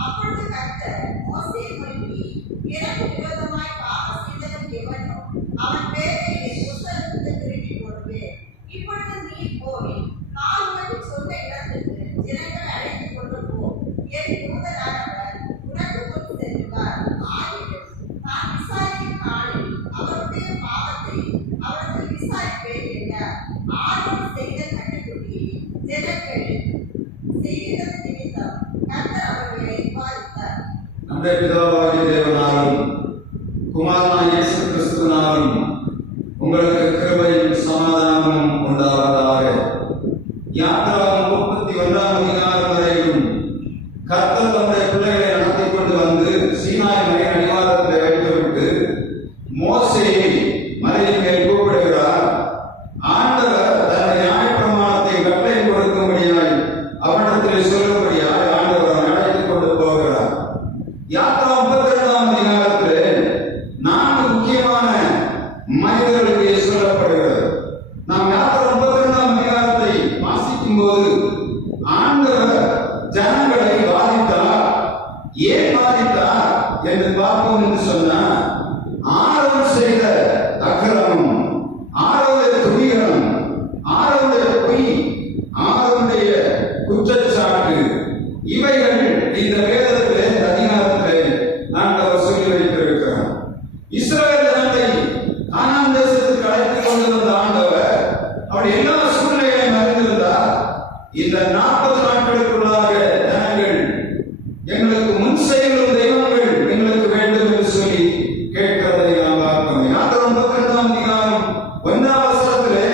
அப்பொழுது கர்த்தர் மோசேயை நோக்கி, எனக்கு விரோதமாய் பாவம் செய்தவன் எவனோ நம்முடைய பிதாவாகிய தேவனாலும் குமாரனாகிய இயேசு கிறிஸ்துவினாலும் உங்களுக்கு கிருபையும் சமாதானமும் உண்டாவதாக. யாத்திராகமம் 31ஆம் அதிகாரம் வரையிலும் கர்த்தர் தம்முடைய பிள்ளைகளை நடத்திக் கொண்டு வந்து சீனாய் மலையின் அடிவாரத்தில் வைத்துவிட்டு மோசேயை மலையின் மேல் கூப்பிடுகிறார். ஆண்டவர் தன்னுடைய நியாயப்பிரமாணத்தை கட்டளை கொடுக்கும்படியாய் அவனிடத்தில் சொல்லும்படியாய் ஆண்டவர் அவனை அழைத்துக் கொண்டு போகிறார். யாத்திராகமம் 32ஆம் அதிகாரத்தில் 4 முக்கியமான மனிதர்களுக்கு சொல்லப்படுகிறது. நாம் யாத்திராகமம் 32ஆம் அதிகாரத்தை வாசிக்கும் போது ஆண்டவர் ஜனங்களை பாதித்தார். ஏன் பாதித்தார் என்று பார்ப்போம் என்று சொன்னார். ஆரோன் செய்த அக்கிரமம், ஆரோனுடைய துணிகரம், ஆரோனுடைய பொய், ஆரோனுடைய குற்றச்சாட்டு, இவைகள் இந்த வேதத்திலே அதிகாரத்திலே ஆண்டவர் சொல்லி வைத்திருக்கிறார். இஸ்ரவேல் ஜனத்தை கானான் தேசத்துக்கு அழைத்துக் கொண்டு வந்த ஆண்டவர் அவருடைய எல்லா சூழ்நிலைகளையும் அறிந்திருந்தார். இந்த 40 நாட்களுக்குள்ளாக ஜனங்கள் எங்களுக்கு முன் செய்யும் தெய்வங்கள் எங்களுக்கு வேண்டும் என்று சொல்லி கேட்கிறதை நாம் பார்க்கிறோம். யாத்திராகமம் 32ஆம் அதிகாரம் 1ஆம் வசனத்திலே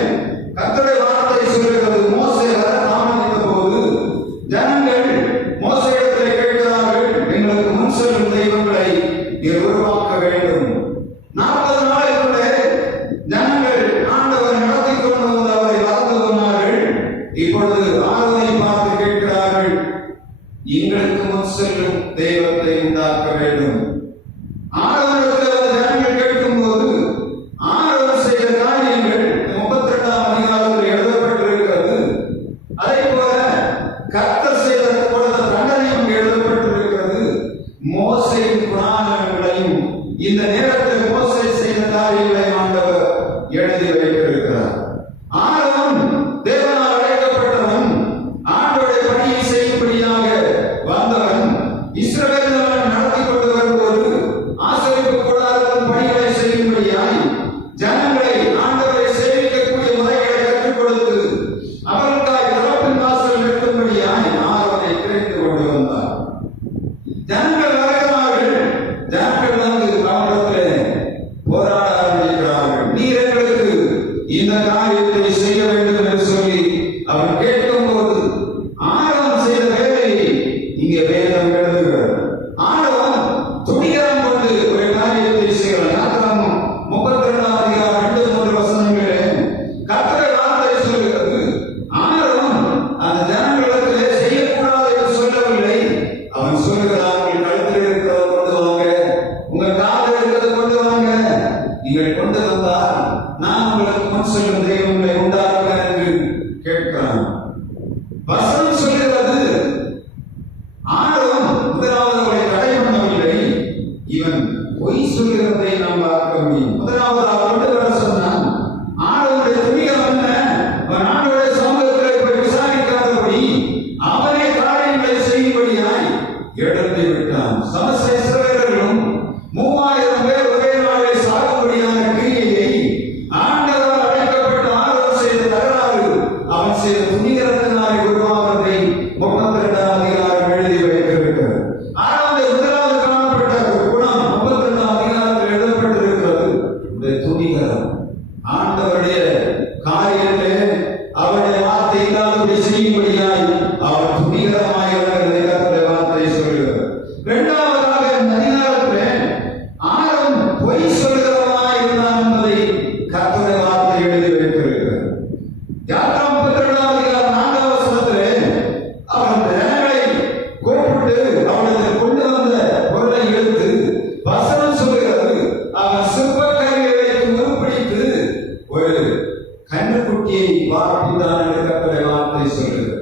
கர்த்தருடைய வார்த்தை சொல்கிறது. மோசே வர தாமதித்த போது ஜனங்கள் மோசேயிடத்திலே கேட்கிறார்கள், எங்களுக்கு முன் செல்லும் தெய்வங்களை நீர் உருவாக்க வேண்டும். 40 நாளுக்குள்ளே ஜனங்கள் ஆண்டவர் நடத்தி கொண்டு வந்து அவரை வாழ்ந்து கொண்டார்கள். இப்பொழுது ஆரோனை பார்த்து கேட்கிறார்கள், எங்களுக்கு முன் செல்லும் தெய்வத்தை உண்டாக்க வேண்டும். ஆரோனிடத்தில் ஜனங்கள் கேட்கும் போது ஆரோன் செய்த காரியங்கள் 32ஆம் அதிகாரத்தில் எழுதப்பட்டிருக்கிறது. அதே போல கர்த்தர் செய்த கொடுத்த தண்டனையும் எழுதப்பட்டிருக்கிறது. மோசேயின் குணாநலங்களையும் இந்த நேரத்தில் மோசே செய்த காரியங்களை ஆண்டவர் எழுதி வைத்திருக்கிறார். ஆரோன் தேவனால் அழைக்கப்பட்டவன், ஆண்டவருடைய பணியை செய்யும்படியாக வந்தவன். இஸ்ரவேல் நடத்தி கொண்டு வரும்போது ஆசரிப்பு கூடாரத்தின் பணிகளை செய்யும்படியாய் ஜனங்களை ஆண்டவரை சேவிக்கக்கூடிய முறைகளை கற்றுக் கொடுத்து அவர்களுக்காய் திறப்பின் வாசல் நிறுத்தும்படியாய் ஆரோனை தெரிந்து கொண்டு வந்தார். ஜனங்கள் வருகிறார்கள். ஜனங்கள் வந்து அவரிடத்திலே போராட ஆரம்பிக்கிறார்கள். நீர் எங்களுக்கு இந்த காரியத்தை செய்ய வேண்டும் என்று சொல்லி அவர் கேட்கும் போது ஆரோன் செய்த வேலையை இங்கே வேதம் எழுதுகிறது. ஆரோன் துணிகரம் கொண்டு ஒரு காரியத்தை செய்கிறார். யாத்திராகமம் 32ஆம் அதிகாரம் 2-3 வசனங்களே கர்த்தருடைய வார்த்தை சொல்கிறது. ஆரோன் அந்த ஜனங்களிடத்திலே செய்யக்கூடாது என்று சொல்லவில்லை. அவன் சொல்லுகிறான், உங்கள் கழுத்தில் இருக்கிறத கொண்டு வாங்க, உங்கள் காலில் இருக்கிறத கொண்டு வாங்க, நீங்கள் கொண்டு வந்தால் நான் உங்களுக்கு முன் செல்லும் தெய்வங்களை உண்டாக்குவேன் என்று கேட்கிறான். வசனம் சொல்கிறது, ஆரோன் முதலாவது அவரை தடை பண்ணவில்லை. இவன் பொய் சொல்கிறதை நாம் பார்க்க முடியும். முதலாவது அவர் கொண்டு வர சொன்னான். ஆரோனுடைய துணிகரம் என்ன? அவன் ஆண்டவருடைய சமூகத்தில் போய் விசாரிக்காதபடி அவனே காரியங்களை செய்யும்படியாய் எடுத்து விட்டான். சமஸ்த இஸ்ரவேலர்களும் 3000 பேர் ஒரே நாளில் சாகும்படியான கிரியையை ஆண்டவர் அழைக்கப்பட்ட ஆரோன் செய்த தகராறு, அவன் செய்த துணிகரத்தினாலே உருவாவதை 32ஆம் அதிகாரம் எழுதி வைத்திருக்கிறது. ஆரோனுடைய முதலாவது காணப்பட்ட ஒரு குணம் 32ஆம் அதிகாரத்தில் எழுதப்பட்டிருக்கிறது. துணிகரம். ஆண்டவருடைய காரியத்திலே அவருடைய வார்த்தை இல்லாதபடி செய்யும்படியாய் அவர் துணிகரமாய் இருக்கிறதை கர்த்தருடைய வார்த்தை சொல்கிறது. இரண்டாவதாக இந்த அதிகாரத்திலே ஆரோன் பொய் சொல்கிறவனாய் இருந்தான் என்பதை கர்த்தருடைய வார்த்தை எழுதி வைத்திருக்கிறது. யாத்திராகமம் 32ஆம் அதிகாரம் 4ஆம் வசனத்திலே அவன் ஜனங்களை கூப்பிட்டு அவனிடத்தில் கொண்டு வந்த பொருளை எடுத்து வசனம் சொல்கிறது, அவன் சிற்பக்கருவியை வைத்து உருப்பிடித்து ஒரு கன்றுக்குட்டியை வார்ப்பித்தான் என்று கர்த்தருடைய வார்த்தை சொல்கிறது.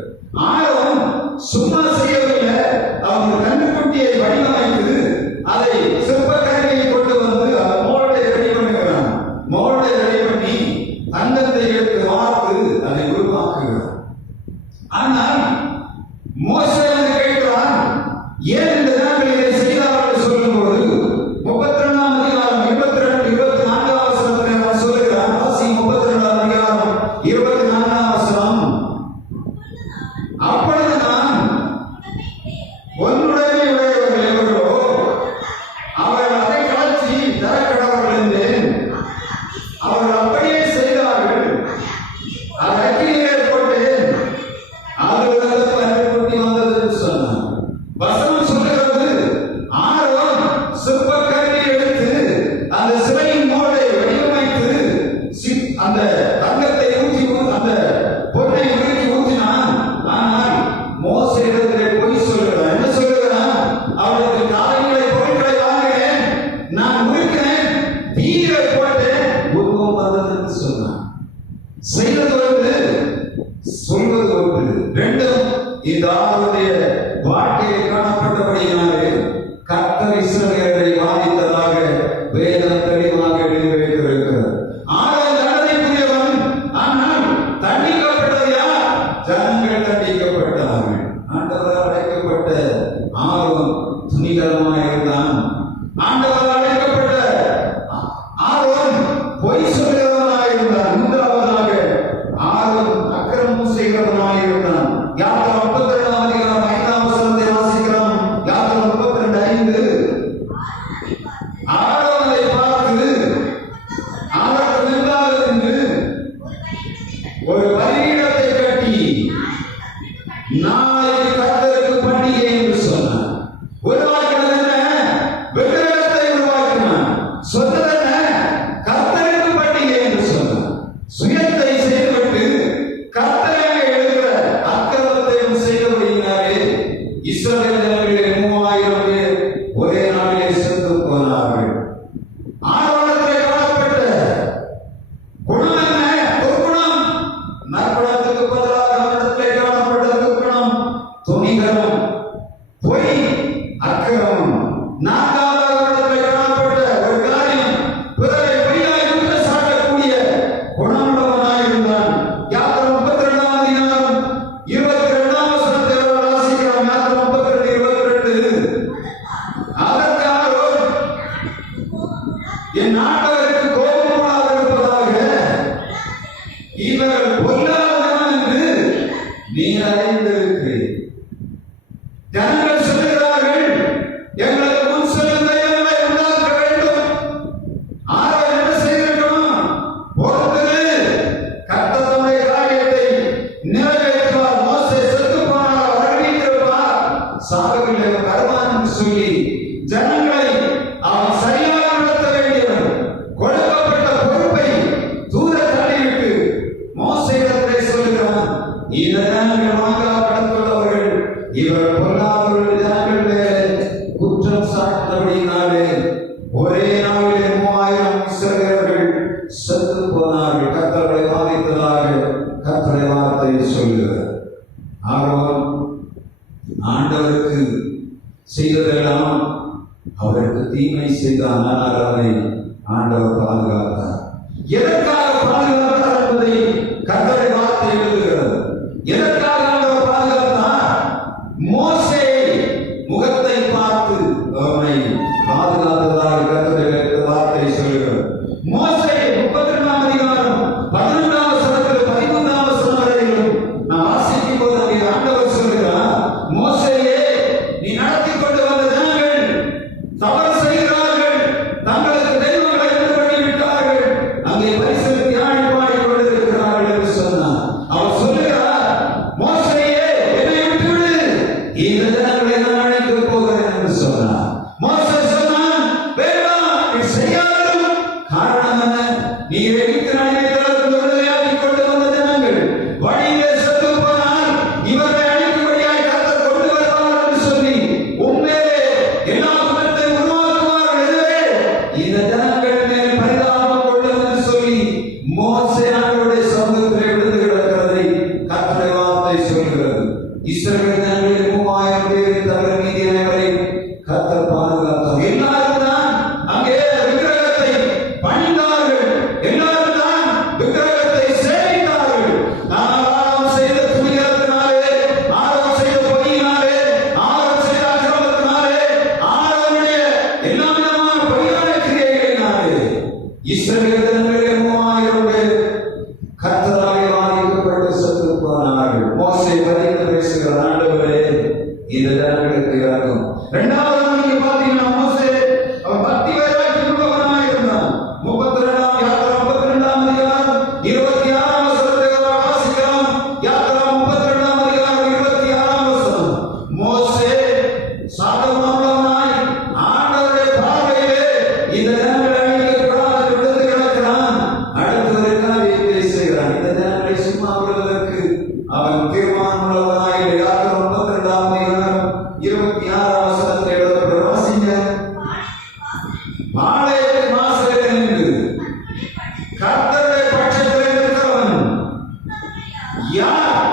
ஆரோன் சும்மா செய்யவில்லை. அவன் கன்றுக்குட்டியை வடிவமைத்து அதை சிற்பக்கருவியை கொண்டு வந்து அவன் மோல்டை ரெடி பண்ணுகிறான். மோல்டை ரெடி பண்ணி தங்கத்தை எடுத்து வார்த்து அதை உருவாக்குகிறான். ஆனால் மோசே வந்து கேட்கிறான், ஏன் இந்த ஜனங்கள் இதை செய்தார்கள் என்று சொல்லும்போது 32ஆம் அதிகாரம் 22-24 வசனத்திலே அவன் சொல்லுகிறான். 32ஆம் அதிகாரம் 24 வசனம். அப்பொழுது நான் உன்னுடைய உடையவர்கள் எவர்களோ ஆரோன் துணிகரமாக இருந்தான். ஆண்டவர் அழைக்கப்பட்ட ஆரோன் பொய் சொல்கிறவனாக இருந்தான். மூன்றாவதாக ஆரோன் அக்கிரமம் செய்கிறவனாக இருந்தான். யாத்திரை 32ஆம் அதிகாரம் 5ஆம் வசனத்தை வாசிக்கிறோம். யாத்திரை 32:5 ஆரோனை பார்த்து அதற்கு முன்பாக நின்று ஒரு பலிபீடத்தை கட்டி நாளை கர்த்தருக்கு பண்டிகை என்று சொன்னார். உருவாக்கினது என்ன? விக்கிரகத்தை உருவாக்கினார். சொன்னது என்ன? கர்த்தருக்கு பண்டிகை என்று சொன்னார். சுயத்தை செய்துவிட்டு கர்த்தராக எழுகிற அக்கிரமத்தையும் செய்தபடியினாலே இஸ்ரவேல் ஜனங்களிலே 3000 பேர் ஒரே நாளிலே செத்து போனார்கள். ஆரோனிலே காணப்பட்ட குணம் என்ன? துர்க்குணம். நற்குணத்துக்கு பதிலாக அவனிடத்திலே காணப்பட்ட துர்க்குணம் துணிகரம், பொய், அக்கிரமம். நான்காவதாக அவனிடத்திலே காணப்பட்ட ஒரு காரியம் பிறரை பொய்யாய் குற்றம் சாட்டக்கூடிய குணமுள்ளவனாய் இருந்தான். யாத்திரை 32ஆம் அதிகாரம் 22ஆம் வசனத்தை வாசிக்கிறோம். யாத்திரை 32:22 அதற்கு ஆரோன் என் ஆண்டவருக்கு கோபமாக இருப்பதாக இவர்கள் பொல்லாதவன் என்று நீர் அறிந்திருக்கிறீர். ஜனங்கள் சொல்கிறார்கள், எங்களுக்கு முன் செல்லும் தெய்வங்களை உண்டாக்க வேண்டும். ஆரோன் என்ன செய்திருக்கணும்? பொறுத்தது கர்த்தர் தம்முடைய காரியத்தை நிறைவேற்றுவார். மோசே செத்துப் போனார், அவர் அறிவித்திருப்பார். சாகவில்லை, அவர் வருவான் என்று சொல்லி ஜனங்களை அவன் சரியாக நடத்த வேண்டியவன். கொடுக்கப்பட்ட பொறுப்பை தூர தள்ளிவிட்டு மோசேயிடத்திலே சொல்லுகிறான், இந்த ஜனங்கள் வாங்கா கடத்துள்ளவர்கள், இவர் பொல்லாதவர்கள். ஜனங்கள் மேலே குற்றம் சாட்டினபடியினாலே ஒரே நாளிலே 3000 இஸ்ரவேலர்கள் செத்து போனார்கள். கர்த்தரை பாதித்ததாக கர்த்தரை வார்த்தை சொல்லுகிறார். ஆரோன் ஆண்டவருக்கு செய்ததெல்லாம் அவருக்கு தீமை செய்தான். ஆனால் அவரை ஆண்டவர் பாதுகாத்தார். எதற்காக பாதுகாத்தார் என்பதை கர்த்தரை வார்த்தை எழுதுகிறது. எதற்காக ஆண்டவர் பாதுகாத்தார்? மோசே முகத்தை பார்த்து அவனை பாதுகாத்ததாக கர்த்தரை வார்த்தை சொல்லுகிறது. மோசே 32ஆம் அதிகாரம் 11ஆம் வசனத்தில் 13ஆம் வசனம் வரையிலும் நான் வாசிக்கும் போது அங்கே ஆண்டவர் சொல்லுகிறார், மோசேயே, நீ நடத்தி கொண்டு வந்த ஜனங்கள் தவறு செய்கிறார்கள், தங்களுக்கு தெய்வங்களை உண்டு பண்ணிவிட்டார்கள், அங்கே பரிசுத்த யாழ் பாடிக் கொண்டிருக்கிறார்கள் என்று சொன்னார். அவர் சொல்லுகிறார், மோசேயே, என்னை விட்டுவிடு, இந்த ஜனங்களை நான் அழைக்கப் போகிறேன் என்று சொன்னார். மோசே சொன்னான், வேண்டாம், நீ செய்யாததும் காரணம் என்ன? நீ எகிப்து நாட்டிலிருந்து விடுதலையாக்கிக் கொண்டு வந்த ஜனங்கள் வழியிலே செத்து போனால் இவர்களை அழிக்கும்படியாய் கர்த்தர் கொண்டு வருவார் என்று சொல்லி உண்மையிலே எல்லா குணத்தை உருவாக்குவார்கள். எனவே இந்த ஜனங்கள் மேல் பரிதாபம் கொள்ளும் என்று சொல்லி மோசே ஆண்டவருடைய சமூகத்திலே விழுந்து கிடக்கிறதை கர்த்தருடைய வார்த்தை சொல்கிறது. இஸ்ரவேல் ஜனங்களில் 3000 பேரை தவிர மீதி அனைவரையும் கர்த்தர் பாதுகாத்தார். எல்லாரும் தான் அங்கே விக்கிரகத்தை பணிந்தார்கள். எல்லாரும் தான் விக்கிரகத்தை சேவித்தார்கள். ஆனால் ஆரோன் செய்த துணிகரத்தினாலே, ஆரோன் செய்த பொய்யினாலே, ஆரோன் செய்த அக்கிரமத்தினாலே, ஆரோனுடைய எல்லா விதமான பொய்யான கிரியைகளினாலே இஸ்ரவேல் ஜனங்களிலே 3000 பேர் கர்த்தராலே பாதிக்கப்பட்டு செத்து போனார்கள். மோசே பதிந்து பேசுகிற ஆண்டவரே, இந்த ஜனங்களுக்கு இறங்கும். இரண்டாவது நீங்க பாத்தீங்கன்னா மோசே அவர் பக்தி வைராக்கியம் உள்ளவனாக இருந்தான். 32ஆம் யாத்திரை 32ஆம் அதிகாரம் 26ஆம் வசனத்தை வாசிக்கிறோம். யாத்திரை 32ஆம் அதிகாரம் 26ஆம் வசனம். மோசே சாதகமானவனாய் ஆண்டவருடைய பார்வையிலே இந்த ஜனங்களை அழிக்கப்படாத விழுந்து கிடக்கிறான். அடுத்து ஒரு காரியத்தை பேசுகிறான். இந்த ஜனங்களை சும்மா விடுவதற்கு அவன் தீர்மானம் உள்ளவனாய். யாத்திரை 32ஆம் அதிகாரம் 26ஆம் வசனத்தில் எழுதப்பட்ட வாசிங்க. பாளையத்தின் வாசலில் நின்று கர்த்தருடைய பட்சத்தில் இருக்கிறவன் யார்?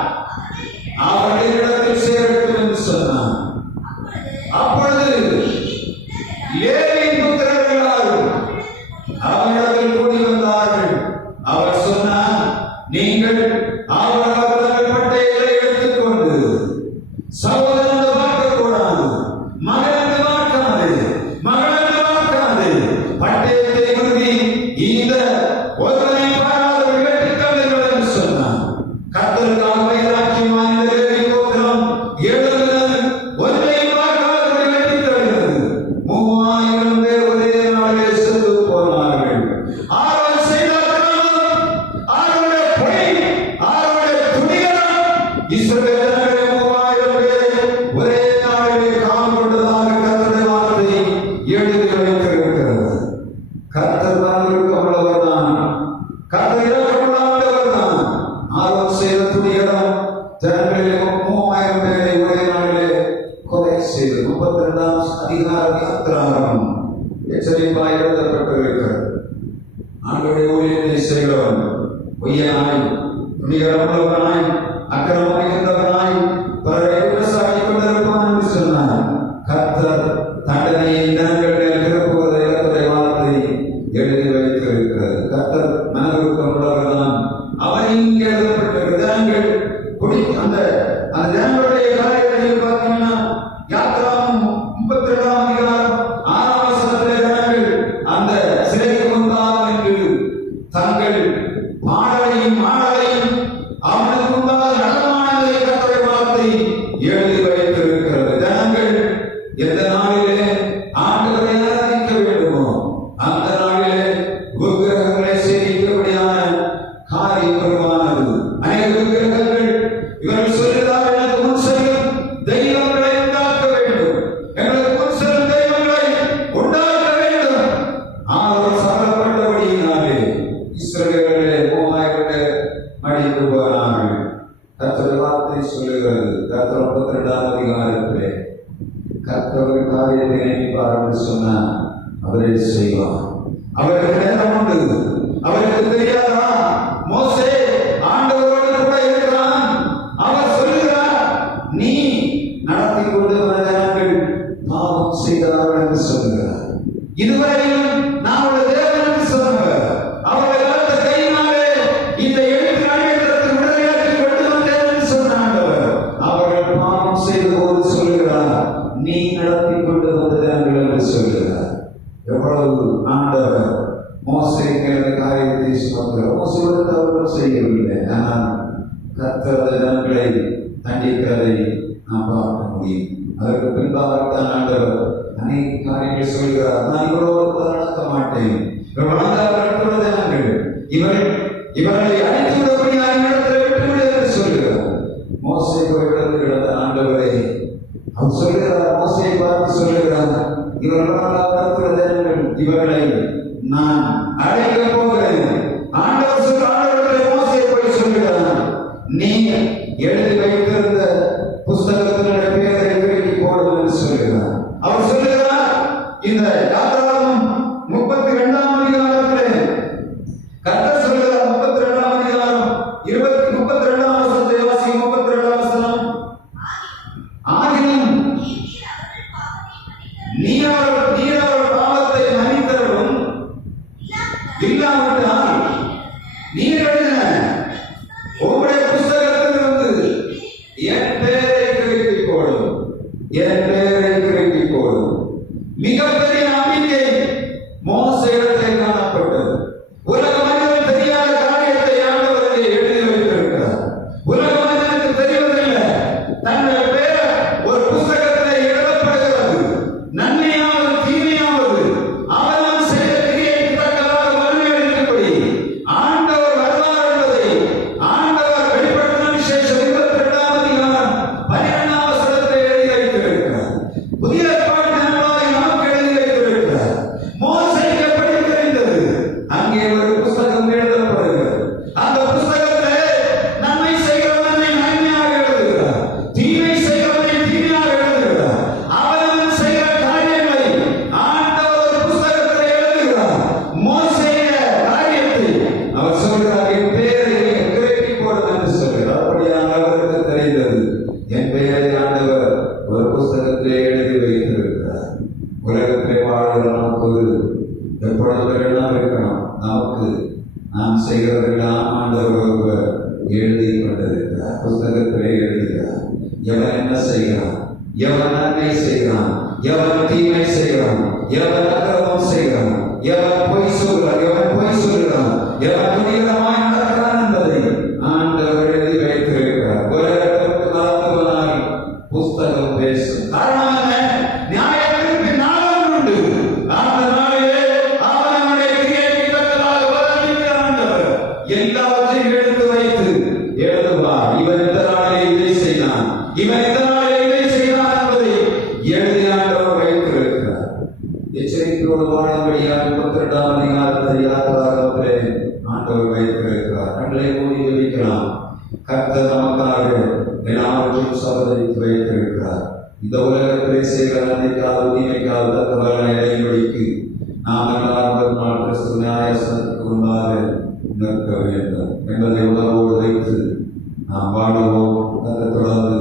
அவர்களிடத்தில் சேரட்டும் என்று சொன்னான். அப்பொழுது லேவியின் புத்திரர்கள் எல்லாரும் அவனிடத்தில் கூடி வந்தார்கள். அவர் சொன்னார், நீங்கள் அவர்கள் பட்டைகளை எடுத்துக்கொண்டு சகோதரன் பார்க்க கூடாது, செய்து 32ஆம் அதிகாரம் யாத்திராகமம் எச்சரிப்பாய் எழுதப்பட்டிருக்கிறது. ஆண்டவருடைய ஊழியத்தை செய்கிறவன் பொய்யனாய், துணிகரமுள்ளவனாய், அக்கிரமம் மிகுந்தவனாய், பிறரை விவசாயிக் கொண்டிருப்பான் என்று சொன்னார். கர்த்தர் தண்டனையை ஜனங்கள் மேல் திருப்புவதை கர்த்தருடைய வார்த்தை எழுதி வைத்திருக்கிறது. கர்த்தர் மனவிருப்பம் உள்ளவர்தான். அவர் இங்கே எழுதப்பட்ட ஜனங்கள் அந்த ஜனங்களுடைய காரியத்தில் பார்த்தீங்கன்னா யாத்திராகமம் 32ஆம் அதிகாரம் 6ஆம் வசனத்திலே ஜனங்கள் அந்த சிலைக்கு முன்பாக நின்று தங்கள் பாடலையும் மாடலையும் அவனுக்கு முன்பாக நடமானதை கர்த்தருடைய வார்த்தை எழுதி வைத்திருக்கிறது. ஜனங்கள் எந்த நாளிலே ஆண்டவரை ஆராதிக்க வேண்டுமோ அந்த நாளிலே விக்கிரகங்களை சேவிக்கபடியான காரியம் பெருமானது. அநேக விக்கிரகங்கள் இவர்கள் சொல்கிறார்கள், எனக்கு முன் செல்லும் தெய்வங்களை உண்டாக்க வேண்டும், எங்களுக்கு முன் செல்லும் தெய்வங்களை உண்டாக்க வேண்டும். அவர் சாதப்பட்டபடியினாலே இஸ்ரவேலர்களே மூவாயிரத்து மடிந்து போனார்கள். கர்த்தருடைய வார்த்தை சொல்லுகிறது. கர்த்தர் 32ஆம் அதிகாரத்திலே கர்த்தர் ஒரு காரியத்தை நினைப்பார் என்று சொன்னார், அவரே செய்வார். அவருக்கு நேரம் உண்டு. அவருக்கு தெரியாதா மோசே ஆண்டவரோடு கூட இருக்கிறான். அவர் சொல்லுகிறார், நீ நடத்தி கொண்டு வர ஜனங்கள் பாவம் செய்தார்கள் என்று சொல்லுகிறார். இதுவரையிலும் நான் ஒரு தேவன் என்று சொன்னவர். அவர்கள் வளர்த்த கையினாலே இந்த எழுத்து நடைபெற்றத்தை விடுதலையாக்கி கொண்டு வந்தேன் என்று சொன்ன ஆண்டவர் அவர்கள் பாவம் செய்த போது சொல்லுகிறார், நீ நடத்தி கொண்டு வந்த ஜனங்கள் என்று சொல்லுகிறார். எவ்வளவு ஆண்டவர் மோசேக்கு அந்த காரியத்தை சுமத்துகிறார். மோசேயோடு அவர்கள் செய்யவில்லை, ஆனால் கர்த்தர் ஜனங்களை தண்டிக்கிறதை நாம் பார்க்க முடியும். அதற்கு பின்பாகத்தான் ஆண்டவர் அநேக காரியங்கள் சொல்கிறார். நான் இவரோடு நடக்க மாட்டேன், இவர்களை அடித்துவிடபடியாக இடத்தில் விட்டுவிடு என்று சொல்கிறார். மோசே போய் இடத்தில் கிடந்த ஆண்டவரை அவர் சொல்கிறார், மோசையை பார்த்து சொல்கிறார், இவர்களை நான் அழைக்க போகிறேன். ஆண்டவர் சொல்கிறார், மோசே போய் சொல்கிறார், நீ எழுதி வைத்திருந்த புஸ்தகத்தினுடைய பெயரை விலக்கி போடும் என்று சொல்கிறார். அவர் சொல்லுகிறார், இந்த யாத்திராகமம் 32ஆம் அதிகாரத்திலே கர்த்தர் சொல்கிறார், 32ஆம் அதிகாரம் 32ஆம் வசனத்தை வாசி. 32ஆம் வசனம், ஆகிலும் நீர் அவர்கள் பாவத்தை மன்னித்தருளும், இல்லாவிட்டால் நீர் எழுதின உங்களுடைய புஸ்தகத்திலிருந்து என் பெயரை கிறுக்கி போடும், என் பெயரை கிறுக்கி போடும். மிகப்பெரிய நம்பிக்கை மோசேயிடத்திலே காணப்பட்டது. உலக மனிதன் தெரியாத காரியத்தை ஆண்டவர் எழுதி வைத்திருக்கிறார். உலக மனிதனுக்கு தெரிவதில்லை, தன்னுடைய பெயர் ஒரு புஸ்தகத்திலே எழுதப்படுகிறது. நன்மையாவது தீமையாவது அவன் செய்த கிரியைக்கு தக்கதாக மறுமை அளிக்கும்படி ஆண்டவர் வருவார் என்பதை ஆண்டவர் வெளிப்படுத்தின விசேஷம் 22ஆம் அதிகாரம் 12ஆம் வசனத்திலே எழுதி வைத்திருக்கிறார். புதிய ஏற்பாட்டின் அன்பாய் நமக்கு எழுதி வைத்திருக்கிறார். மோசேக்கு எப்படி தெரிந்தது? அங்கே ஒரு புஸ்தகம் எழுதப்படுகிறது. அந்த புஸ்தகத்திலே நன்மை செய்கிறவனை நன்மையாக எழுதுகிறார், தீமை செய்கிறவனை தீமையாக எழுதுகிறார். அவன் செய்கிற காரியங்களை ஆண்டவர் புஸ்தகத்திலே எழுதுகிறார். மோசேய காரியத்தை அவர் சொல்கிறார், என் பெயரை கிறுக்கி போடும் என்று சொல்கிறார். அப்படியாக அவருக்கு தெரிந்தது, என் பெயரை ஆண்டவர் ஒரு புஸ்தகத்திலே எழுதி வைத்திருக்கிறார். உலகத்திலே வாழ்கிற நமக்கு எப்பொழுது இருக்கணும், நமக்கு நாம் செய்கிறவர்களெல்லாம் ஆண்டவர் ஒருவர் எழுதி கொண்டிருக்கிறார், புஸ்தகத்திலே எழுதுகிறார். எவன் என்ன செய்கிறான், எவன் நன்மை செய்கிறான், எவன் தீமை செய்கிறான், எவன் அக்கிரமம் செய்கிறான், எவன் பொய் சொல்கிறான், எவன் பொய் சொல்கிறான், எவன் துணிகரமாய் நடக்கிறான் என்பதை ஆண்டவர் எழுதி வைத்திருக்கிறார். உலகத்திற்கு மறந்து போனால் புஸ்தகம் பேசும். காரணம் என்ன? நியாயத்திற்கு நாள் உண்டு. அந்த நாளிலே அவனுடைய கிரியைக்கு தக்கதாக வளர்ந்து ஆண்டவர் எல்லாவற்றையும் எடுத்து வைத்து எழுதுவார். இவன் இந்த நாளிலே இதை செய்தான், இவன் இந்த நாளிலே இதை செய்தான் என்பதை எழுதி ஆண்டவர் வைத்திருக்கிறார். எச்சரிக்கை வேலை செய்கிற நன்மைக்காக உரிமைக்காக தக்க பலனை அடையும்படிக்கு நாம் எல்லாரும் நாள் கிறிஸ்து நியாயசனத்துக்கு முன்பாக நிற்க வேண்டும் என்பதை உணர்வோடு வைத்து நாம் பாடுவோம். அதை தொடர்ந்து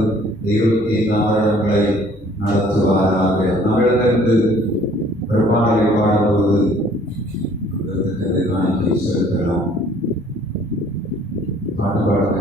25 வருடங்களை நடத்துவாராக. நம்மிடத்திற்கு ஒரு பாடலை பாடும்போது காணிக்கை செலுத்தலாம். பாட்டு பாடுங்க.